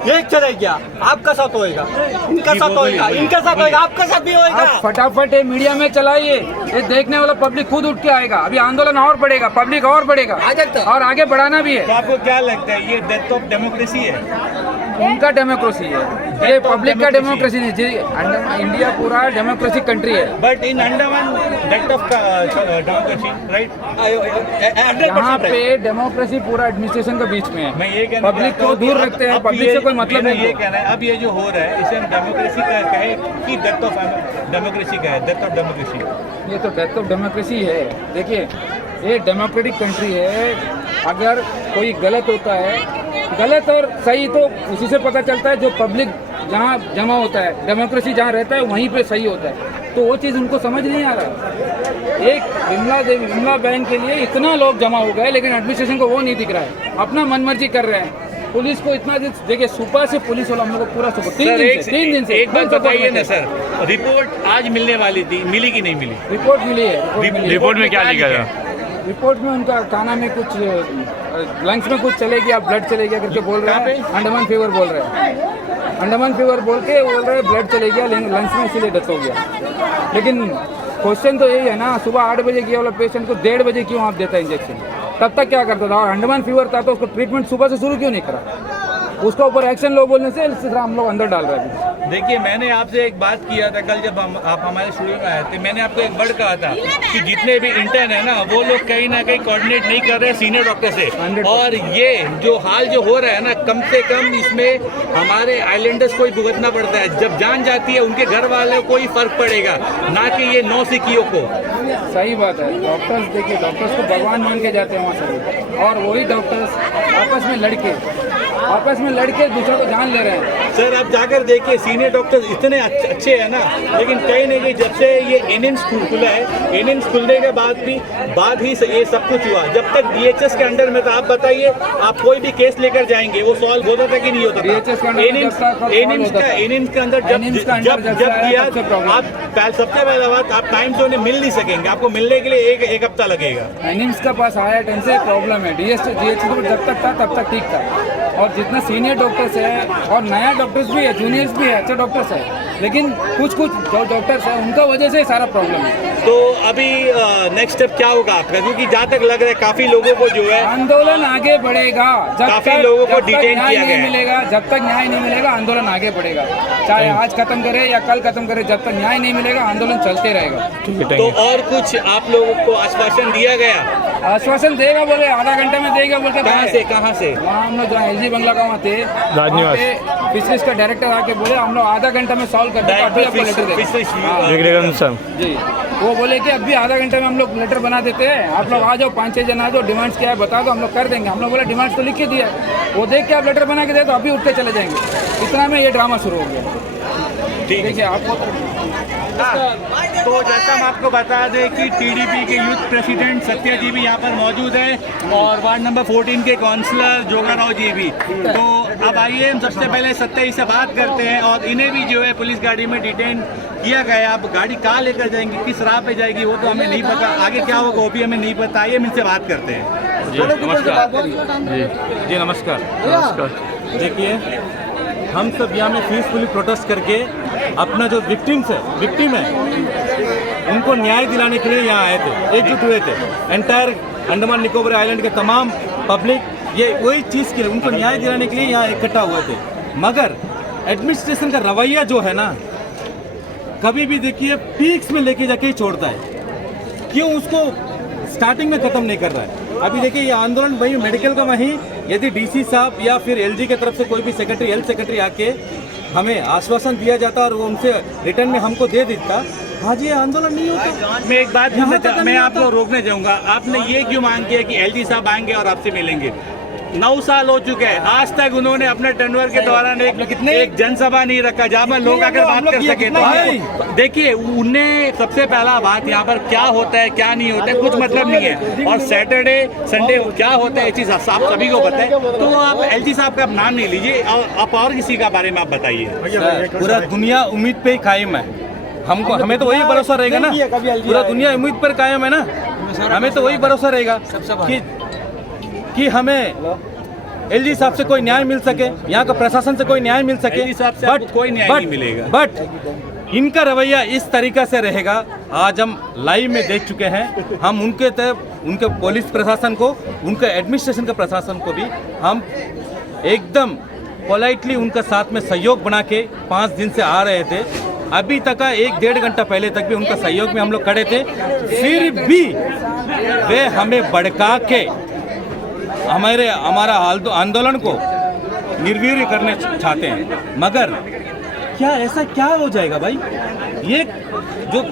एक चले गया, आपका साथ होएगा, इनका साथ होएगा, इनका साथ होएगा, आपका साथ भी होएगा। आप फटाफट ये मीडिया में चलाइए, ये देखने वाला पब्लिक खुद उठ के आएगा। अभी आंदोलन और बढ़ेगा, पब्लिक और बढ़ेगा और आगे बढ़ाना भी है। तो आपको क्या लगता है ये डेथ ऑफ डेमोक्रेसी है? उनका डेमोक्रेसी है, ये पब्लिक का डेमोक्रेसी नहीं जी। इंडिया पूरा डेमोक्रेसी कंट्री है, but in Andaman death of democracy right. यहाँ पे डेमोक्रेसी पूरा एडमिनिस्ट्रेशन के बीच में मैं है। ये कहना पब्लिक चाहता को हूँ दूर कि रखते हैं, अब पब्लिक से कोई मतलब मेरा नहीं। ये कहना है अब ये जो हो रहा है इसे हम डेमोक्रेसी का कहे कि डेथ ऑफ डेमोक्रेसी का है, डेथ ऑफ डेमोक्रेसी। ये तो डेथ ऑफ डेमोक्रेसी है। देखिए ये डेमोक्रेटिक कंट्री है, अगर कोई गलत होता है, गलत और सही तो उसी से पता चलता है जो पब्लिक जहाँ जमा होता है। डेमोक्रेसी जहाँ रहता है वहीं पे सही होता है, तो वो चीज़ उनको समझ नहीं आ रहा। एक विमला बैंक के लिए इतना लोग जमा हो गए, लेकिन एडमिनिस्ट्रेशन को वो नहीं दिख रहा है, अपना मनमर्जी कर रहे हैं। पुलिस को इतना देखिए, सुबह से पुलिस वाला हम लोग को पूरा सपोर्ट, 3 दिन से एक बात बताइए ना सर, रिपोर्ट आज मिलने वाली थी, मिली कि नहीं मिली? रिपोर्ट मिली है। रिपोर्ट में क्या लिखा था? रिपोर्ट में उनका खाना में कुछ लंग्स में कुछ चले गया, ब्लड चले गया करके बोल रहे हैं। अंडमान फीवर बोल रहे हैं, अंडमान फीवर बोल के बोल रहे हैं ब्लड चले गया लंग्स में, इसीलिए डेथ हो गया। लेकिन क्वेश्चन तो यही है ना, सुबह 8 बजे किया वाला पेशेंट को 1:30 बजे क्यों आप देता है इंजेक्शन? तब तक क्या करता था? और अंडमान फीवर था तो उसको ट्रीटमेंट सुबह से शुरू क्यों नहीं करा? उसका ऊपर एक्शन लो बोलने से इस तरह हम लोग अंदर डाल रहे हैं। देखिए मैंने आपसे एक बात किया था कल जब आप हमारे स्टूडियो में आए थे, मैंने आपको एक वर्ड कहा था कि जितने भी इंटर्न है ना वो लोग कहीं ना कहीं कोऑर्डिनेट नहीं कर रहे सीनियर डॉक्टर से, और ये जो हाल जो हो रहा है ना, कम से कम इसमें हमारे आइलैंडर्स को ही भुगतना पड़ता है। जब जान जाती है उनके घर वालों को ही फर्क पड़ेगा, ना कि ये नौसिखियों को। सही बात है। डॉक्टर्स देखिए, डॉक्टर्स को भगवान मान के जाते हैं वहाँ से, और वही डॉक्टर्स आपस में लड़के दूसरे को जान ले रहे हैं। सर आप जाकर देखिए, सीनियर डॉक्टर्स इतने अच्छे हैं ना, लेकिन कहीं ना कहीं जब से ये एनिम्स खुला है, एनिम्स खुलने के बाद ही ये सब कुछ हुआ। जब तक DHS के अंडर में था, आप बताइए आप कोई भी केस लेकर जाएंगे वो सॉल्व होता था कि नहीं होता था? एनिम्स के अंदर जब किया आप सबसे पहला बात आप टाइम से उन्हें मिल नहीं सकेंगे, आपको मिलने के लिए एक हफ्ता लगेगा। एनिम्स के पास आया टाइम से प्रॉब्लम है, DHS जब तक था तब तक ठीक था, और जितना सीनियर डॉक्टर्स है और नया डॉक्टर्स भी है, जूनियर्स भी है, अच्छे डॉक्टर्स है, लेकिन कुछ जो डॉक्टर्स है उनका वजह से सारा प्रॉब्लम है। तो अभी नेक्स्ट स्टेप क्या होगा आपका? क्योंकि जहाँ तक लग रहा है काफी लोगों को जो है आंदोलन आगे बढ़ेगा, काफी लोगों को डिटेन किया गया मिलेगा। जब तक न्याय नहीं मिलेगा आंदोलन आगे बढ़ेगा, चाहे आज खत्म करे या कल खत्म करे, जब तक न्याय नहीं मिलेगा आंदोलन चलते रहेगा। तो और कुछ आप लोगों को आश्वासन दिया गया? आश्वासन देगा बोले, आधा घंटे में देगा बोल के। कहाँ से? वहाँ हम लोग जहाँ LG बंगला का वहाँ थे, फिशरीज का डायरेक्टर आके बोले हम लोग आधा घंटा में सॉल्व कर देंगे, अभी आपको लेटर देंगे। जी, वो बोले कि अभी आधा घंटे में हम लोग लेटर बना देते हैं, आप लोग आ जाओ, 5-6 जन आ जाओ, डिमांड्स क्या है बता दो, हम लोग कर देंगे। हम लोग बोले डिमांड्स तो लिख के दिया, वो देख के आप लेटर बना के दे तो अभी उठ के चले जाएंगे। इतना में ये ड्रामा शुरू हो गया। देखिए आपको तो जैसा हम आपको बता दें कि TDP के यूथ प्रेसिडेंट सत्या जी भी यहाँ पर मौजूद है, और वार्ड नंबर 14 के काउंसलर जोगाराव जी भी। तो अब आइए हम सबसे पहले सत्या जी से बात करते हैं, और इन्हें भी जो है पुलिस गाड़ी में डिटेन किया गया। अब गाड़ी कहाँ लेकर जाएंगी, किस राह पे जाएगी वो तो हमें नहीं पता, आगे क्या होगा वो भी हमें नहीं पता। आइए हम इनसे बात करते हैं। जी नमस्कार। जी नमस्कार। देखिए हम सब यहाँ में पीसफुली प्रोटेस्ट करके अपना जो विक्टिम है उनको न्याय दिलाने के लिए यहाँ आए थे, एकजुट हुए थे। एंटायर अंडमान निकोबार आइलैंड के तमाम पब्लिक ये वही चीज़ के लिए उनको न्याय दिलाने के लिए यहाँ इकट्ठा हुए थे। मगर एडमिनिस्ट्रेशन का रवैया जो है ना, कभी भी देखिए पीक्स में लेके जाके ही छोड़ता है। क्यों उसको स्टार्टिंग में ख़त्म नहीं कर रहा है? अभी देखिए ये आंदोलन वही मेडिकल का वहीं, यदि डीसी साहब या फिर एलजी की तरफ से कोई भी सेक्रेटरी, हेल्थ सेक्रेटरी आके हमें आश्वासन दिया जाता और वो उनसे रिटर्न में हमको दे देता, आज ये आंदोलन नहीं होता। मैं एक बात मैं आपको रोकने जाऊंगा। आपने ये क्यों मांग किया कि एलजी साहब आएंगे और आपसे मिलेंगे? 9 साल हो चुके हैं, आज तक उन्होंने अपने टर्नओवर के दौरान एक जनसभा नहीं रखा जहाँ पर लोग आकर बात कर सके। तो देखिए, उन्हें सबसे पहला बात यहाँ पर क्या होता है क्या नहीं होता है कुछ मतलब नहीं है, और सैटरडे संडे क्या होता है ये चीज़ आप सभी को पता है। तो आप एलजी साहब का नाम नहीं लीजिए, आप और किसी का बारे में आप बताइए। पूरा दुनिया उम्मीद पे ही कायम है, हमें तो वही भरोसा रहेगा ना। पूरा दुनिया उम्मीद पर कायम है ना, हमें तो वही भरोसा रहेगा कि हमें एलजी साहब से कोई न्याय मिल सके, यहाँ का प्रशासन से कोई न्याय मिल सके। बट कोई न्याय नहीं मिलेगा। बट इनका रवैया इस तरीका से रहेगा, आज हम लाइव में देख चुके हैं। हम उनके पुलिस प्रशासन को, उनके एडमिनिस्ट्रेशन के प्रशासन को भी हम एकदम पोलाइटली उनका साथ में सहयोग बना के 5 दिन से आ रहे थे। अभी तक 1-1.5 घंटा पहले तक भी उनका सहयोग में हम लोग खड़े थे, फिर भी वे हमें भड़का के हमारा आंदोलन को निर्वीर्य करने चाहते हैं। मगर क्या ऐसा क्या हो जाएगा भाई? ये जो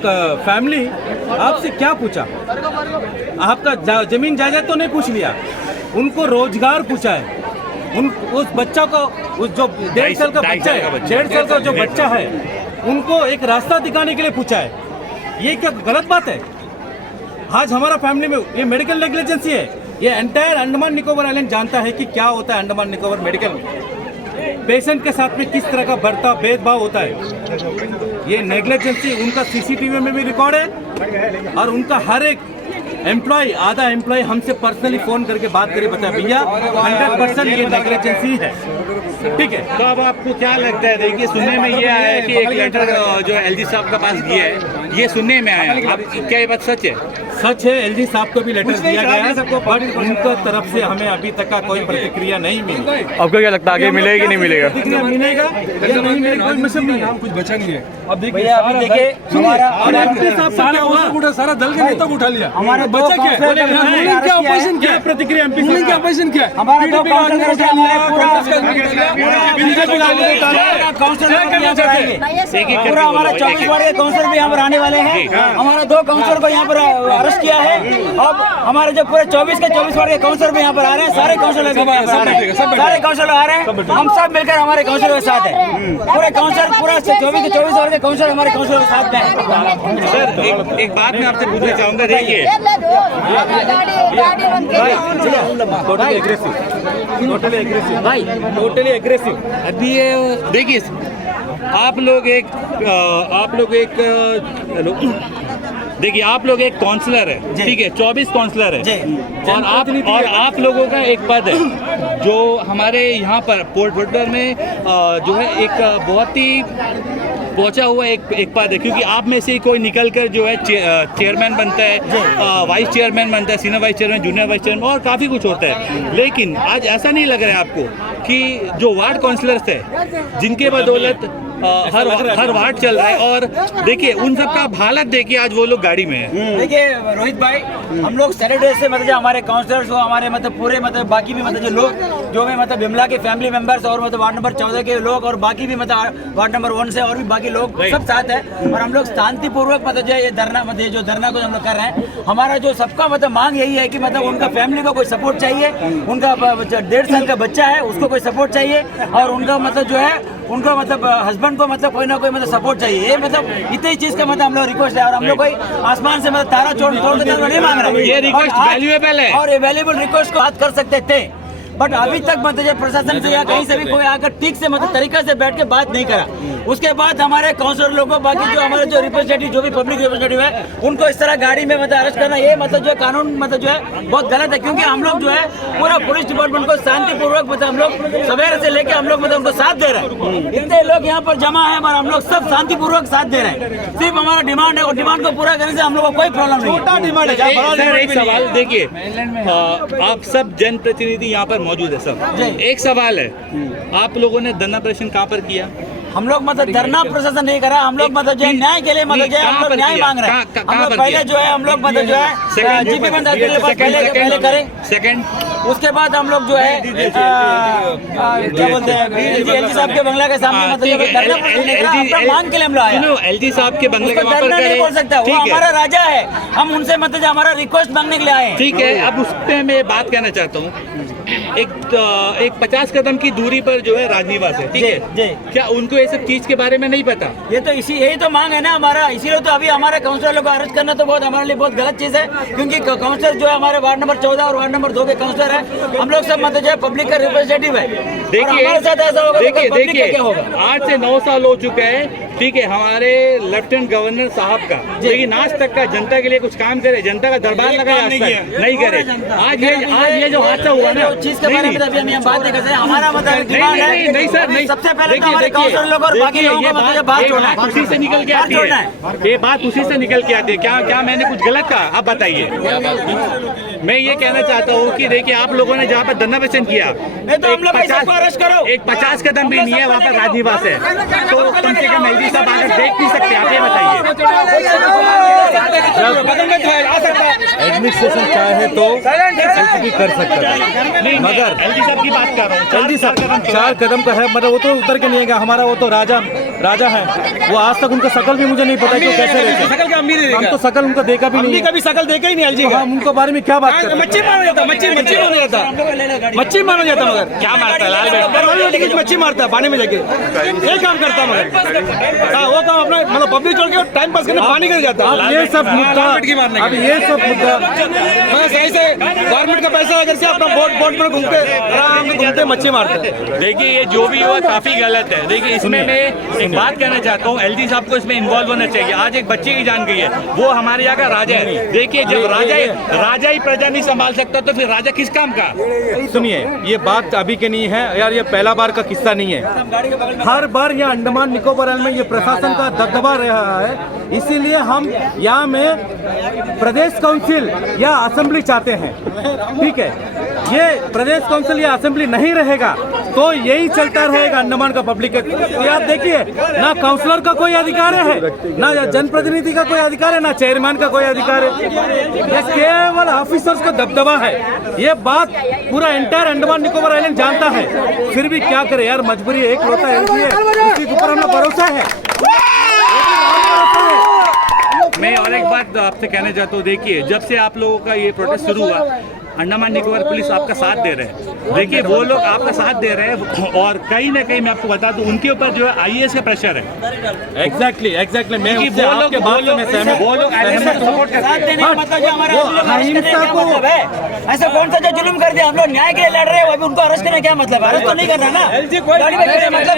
फैमिली आपसे क्या पूछा? आपका जमीन जायदाद तो नहीं पूछ लिया, उनको रोजगार पूछा है। उस बच्चा को, उस जो 1.5 साल का बच्चा है, 1.5 साल का जो बच्चा है, उनको एक रास्ता दिखाने के लिए पूछा है। ये क्या गलत बात है? आज हमारा फैमिली में ये मेडिकल नेग्लिजेंसी है। ये एंटायर अंडमान निकोबार आइलैंड जानता है कि क्या होता है अंडमान निकोबार मेडिकल में, पेशेंट के साथ में किस तरह का बर्ताव, भेदभाव होता है। ये नेग्लिजेंसी उनका सीसीटीवी में भी रिकॉर्ड है, और उनका हर एक एम्प्लॉय, आधा एम्प्लॉय हमसे पर्सनली फोन करके बात करके बताया, भैया 100% ये नेग्लिजेंसी है। ठीक है, तो अब आपको क्या लगता है? देखिए, सुनने में ये आया है कि एक लेटर जो एलजी साहब के पास गया है, ये सुनने में आया। अब क्या ये बात सच है? सच है, एलजी साहब को भी लेटर दिया गया है, बट उनका तरफ से हमें अभी तक का कोई प्रतिक्रिया नहीं मिली। आपको क्या लगता है आगे मिलेगा कि नहीं मिलेगा? प्रतिक्रिया मिलेगा या नहीं मिलेगा, कोई मतलब नहीं है। कुछ बचा नहीं है। अब देखिए सारा दल के नेता को उठा लिया, हमारे बचा क्या ऑपरेशन क्या प्रतिक्रिया एमपी क्या ऑपरेशन क्या हमारा पूरा हमारा 24 वार्ड के काउंसलर भी यहाँ पर आने वाले हैं। हमारा 2 काउंसलर को यहाँ पर अरेस्ट किया है। अब हमारे जो पूरे 24 के 24 वार्ड के काउंसलर भी यहाँ पर आ रहे हैं। सारे काउंसलर सारे काउंसलर आ रहे हैं। हम सब मिलकर हमारे काउंसलर के साथ है। पूरे काउंसलर पूरा 24 के 24 वार्ड के काउंसलर हमारे काउंसलर के साथ हैं। सर, एक बात मैं आपसे पूछना चाहूँगा। देखिए, टोटली एग्रेसिव। अभी ये देखिए, आप लोग एक काउंसलर है, ठीक है, 24 काउंसलर है, और आप लोगों का एक पद है जो हमारे यहाँ पर पोर्ट ब्लेयर में जो है एक बहुत ही पहुंचा हुआ एक पद है, क्योंकि आप में से कोई निकल कर जो है चेयरमैन बनता है, वाइस चेयरमैन बनता है, senior vice chairman, junior vice chairman, और काफ़ी कुछ होता है। लेकिन आज ऐसा नहीं लग रहा है आपको कि जो वार्ड काउंसलर्स है, जिनके बदौलत हर वार्ड चल रहा है, और देखिए उन सब का हालत देखिए, आज वो लोग गाड़ी में है। देखिए रोहित भाई, हम लोग सैटरडे से मतलब हमारे काउंसलर्स हो, हमारे मतलब पूरे मतलब बाकी भी मतलब जो लोग जो भी मतलब विमला के फैमिली मेंबर्स और मतलब वार्ड नंबर 14 के लोग और बाकी भी मतलब वार्ड नंबर 1 से और भी बाकी लोग सब साथ है। और हम लोग शांतिपूर्वक मतलब जो ये धरना मतलब जो धरना को हम लोग कर रहे हैं। हमारा जो सबका मतलब मांग यही है कि मतलब उनका फैमिली को कोई सपोर्ट चाहिए, उनका 1.5 साल का बच्चा है उसको कोई सपोर्ट चाहिए, और उनका मतलब जो है उनको मतलब हस्बैंड को मतलब कोई ना कोई मतलब सपोर्ट चाहिए। ये मतलब इतनी चीज का मतलब हम लोग रिक्वेस्ट है, और हम लोग कोई आसमान से मतलब तारा तोड़ के नहीं मांग रहे। ये रिक्वेस्ट वैल्यूएबल है, और ये वैल्यूएबल रिक्वेस्ट को बात कर सकते थे, बट अभी तक मतलब प्रशासन से या कहीं से भी कोई आकर ठीक से मतलब तरीके से बैठ के बात नहीं करा। उसके बाद हमारे काउंसलर लोगों बाकी जो हमारे जो रिप्रेजेंटेटिव जो भी पब्लिक रिप्रेजेंटेटिव है उनको इस तरह गाड़ी में मतलब अरेस्ट करना, ये मतलब जो है कानून मतलब जो है बहुत गलत है। क्योंकि हम लोग जो है पूरा पुलिस डिपार्टमेंट को शांतिपूर्वक मतलब हम लोग सवेरे से लेके हम लोग मतलब उनको साथ दे रहे हैं। इतने लोग यहाँ पर जमा है और हम लोग सब शांतिपूर्वक साथ दे रहे हैं। सिर्फ हमारा डिमांड है और डिमांड को पूरा करने से हम लोग को कोई प्रॉब्लम नहीं है। डिमांड है सर, एक सवाल देखिए, आप सब जनप्रतिनिधि यहाँ पर मौजूद है सब, एक सवाल है, आप लोगों ने धरना प्रदर्शन कहाँ पर किया? हम लोग मतलब धरना प्रशासन नहीं करा, हम लोग मतलब जो है न्याय के लिए मतलब जो है हम लोग न्याय मांग रहे हैं। हम लोग पहले जो है हम लोग मतलब जो है जीपी पहले करें, सेकंड उसके बाद हम लोग जो है क्या बोलते हैं एलजी साहब के बंगला के सामने मतलब धरना प्रदर्शन नहीं करा, मांग के लिए हम लोग आए। एलजी साहब के बंगले के धरना नहीं बोल सकता, वो हमारा राजा है, हम उनसे मतलब हमारा रिक्वेस्ट मांगने के लिए आए। ठीक है, अब उस पे मैं बात कहना चाहता हूँ। एक 50 कदम की दूरी पर जो है राजनिवास है, ठीक है, क्या उनको ये सब चीज के बारे में नहीं पता? ये तो यही तो मांग है ना हमारा, इसीलिए तो अभी हमारे काउंसलर लोग को अरेस्ट करना तो बहुत हमारे लिए बहुत गलत चीज है। क्योंकि काउंसलर जो है हमारे वार्ड नंबर 14 और वार्ड नंबर 2 के काउंसलर है, हम लोग सब मतलब जो है पब्लिक का रिप्रेजेंटेटिव है। देखिए 8 से 9 साल हो चुका है, ठीक है, हमारे लेफ्टिनेंट गवर्नर साहब का, लेकिन आज तक का जनता के लिए कुछ काम करे, जनता का दरबार लगाया नहीं करे। आज ये जो हादसा हुआ ना, चीज के बारे में अभी हम बात नहीं कर सकते। हमारा मतलब नहीं सर, नहीं, सबसे पहले तो हमारे काउंसलर लोग और बाकी लोगों को मतलब बात छोड़ना है, उसी से निकल के आती है, ये बात उसी से निकल के आती है। क्या मैंने कुछ गलत कहा? आप बताइए। मैं ये कहना चाहता हूँ कि देखिए, आप लोगों ने जहाँ पर धरना प्रदर्शन किया, नहीं तो हम लोग सबको अरेस्ट करो। एक 50 कदम भी नहीं है, वहाँ पर राजनिवास है, तो कम से कम एलजी साहब आकर देख नहीं सकते? आप ये बताइए। एडमिनिस्ट्रेशन चाहे तो भी कर सकता है, मगर एलजी साहब की बात कर रहा हूँ, एलजी साहब 4 कदम का है, मतलब वो तो उतर के नहीं आएगा। हमारा वो तो राजा है, वो आज तक उनका शकल भी मुझे नहीं पता कि कैसे रहते हैं। शकल का हम तो शकल उनका देखा भी नहीं, कभी शकल देखा ही नहीं एलजी का। हम उनके बारे में क्या बात करते हैं? मच्छी माना जाता, मच्छी माना जाता, मगर क्या मारता है? लाल मच्छी मारता है पानी में जाके, ये काम करता है मगर वो काम अपना मतलब पब्लिक छोड़ के टाइम पास करने पानी कर जाता है। ये सब मुद्दा, अब ये सब मुद्दा मगर सही से गवर्नमेंट का पैसा अगर से अपना बोट में घूमते आराम से घूमते मच्छी मारते हैं। देखिए, ये जो भी हुआ काफी गलत है। देखिए, इसमें मैं एक बात कहना चाहता हूँ, एलजी साहब को इसमें इन्वॉल्व होना चाहिए। आज एक बच्चे की जान गई है, वो हमारे यहाँ का राजा है। देखिए, जब राजा ही प्रजा नहीं संभाल सकता तो फिर राजा किस काम का? सुनिए, ये बात अभी के नहीं है यार, ये पहला बार का किस्सा नहीं है। हर बार यहाँ अंडमान निकोबार में ये प्रशासन का दबदबा रहा है, इसीलिए हम यहाँ में प्रदेश काउंसिल या असेंबली चाहते हैं। ठीक है, ये प्रदेश काउंसिल या असेंबली नहीं रहेगा तो यही चलता रहेगा अंडमान का पब्लिक। आप देखिए, ना काउंसलर का कोई अधिकार है, ना जनप्रतिनिधि का कोई अधिकार है, ना चेयरमैन का कोई अधिकार है, ये केवल ऑफिसर्स का दबदबा है। ये बात पूरा एंटायर अंडमान निकोबार आइलैंड जानता है, फिर भी क्या करे यार, मजबूरी है। एक होता है उसी के ऊपर हमें भरोसा है। मैं और एक बात आपसे कहना चाहता हूँ, देखिए, जब से आप लोगों का ये प्रोटेस्ट शुरू हुआ, अंडमान निकोबार पुलिस आपका साथ दे रहे हैं। देखिए, वो लोग आपका साथ दे रहे हैं और कहीं ना कहीं मैं आपको बता दूं, उनके ऊपर जो है आईएएस का प्रेशर है। एग्जैक्टली मैं वो लोग सपोर्ट करते हैं। अहिंसा को ऐसा कौन सा जो जुल्म कर दिया? हम लोग न्याय के लिए लड़ रहे हैं, अभी उनको अरेस्ट करने क्या मतलब? अरेस्ट तो नहीं करना ना, गाड़ी में खड़े मतलब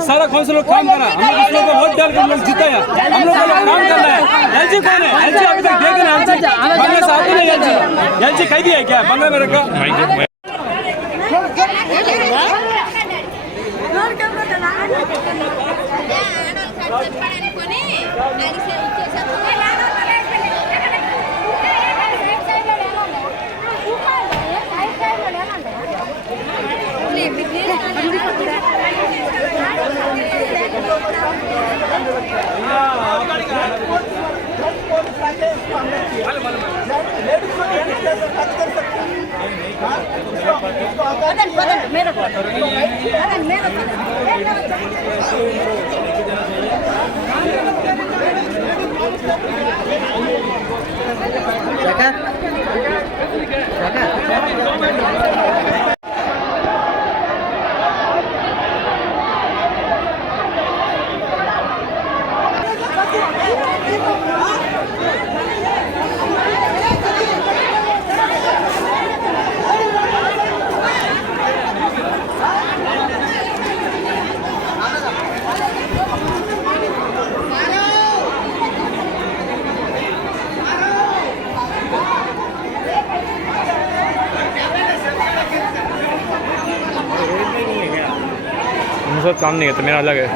सारा काउंसिल काम करा, हम लोग लोगों को वोट डाल कर हम लोग जिताया, हम लोग को काम करना है। एलजी कौन है? एलजी अभी तक देखे ना, बंगले से आते नहीं। एलजी कह दिया क्या बंगले में रखा? साथ काम नहीं करता, मेरा अलग है।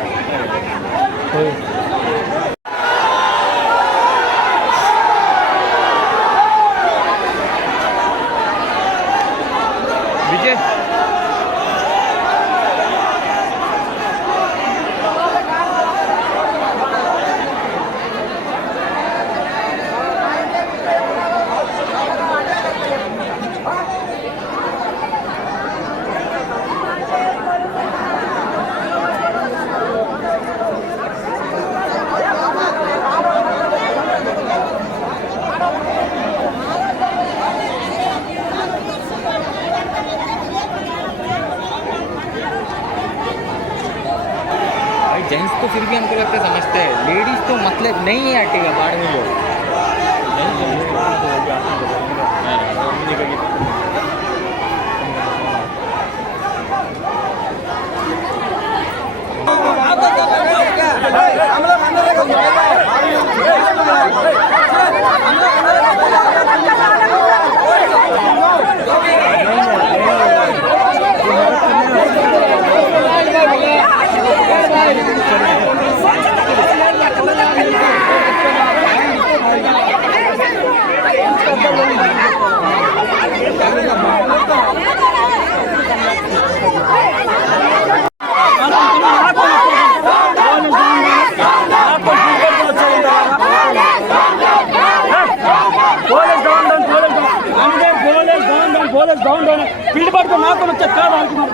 विजय जेंट्स तो फिर भी हमको लगता है समझते हैं, लेडीज तो मतलब नहीं है हटेगा बाढ़ में लोग। ఫీల్డ్ పట్టుకో నాకు వచ్చేది కాదు అనుకున్నాను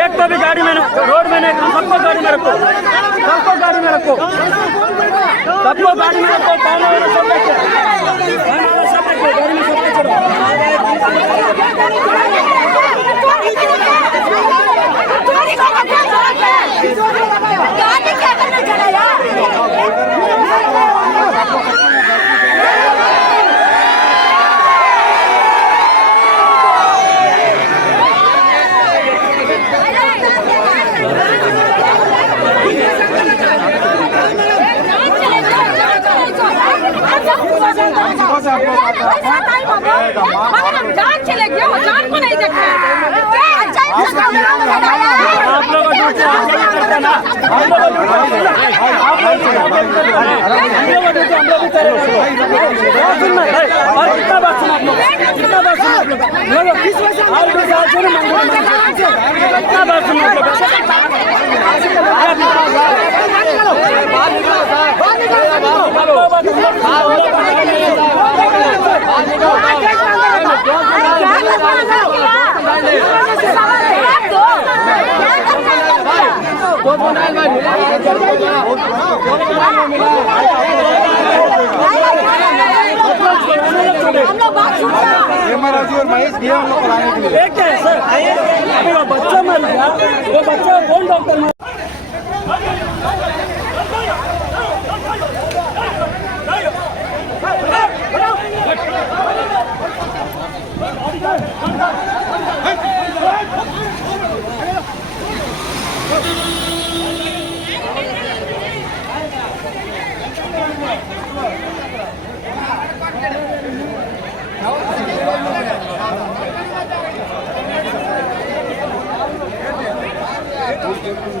एक तो भी गाड़ी में रोड में नहीं, सबको गाड़ी में रखो, सबको गाड़ी में रखो, सबको गाड़ी में रखो, सब रखो, गाड़ी में सब चढ़ो। जान चले गए, जान को नहीं देखते। आप लोग और महेश दिया हम लोग लाने के लिए। एक है सर, अभी वो बच्चा मर गया, वो बच्चा कौन डॉक्टर मर के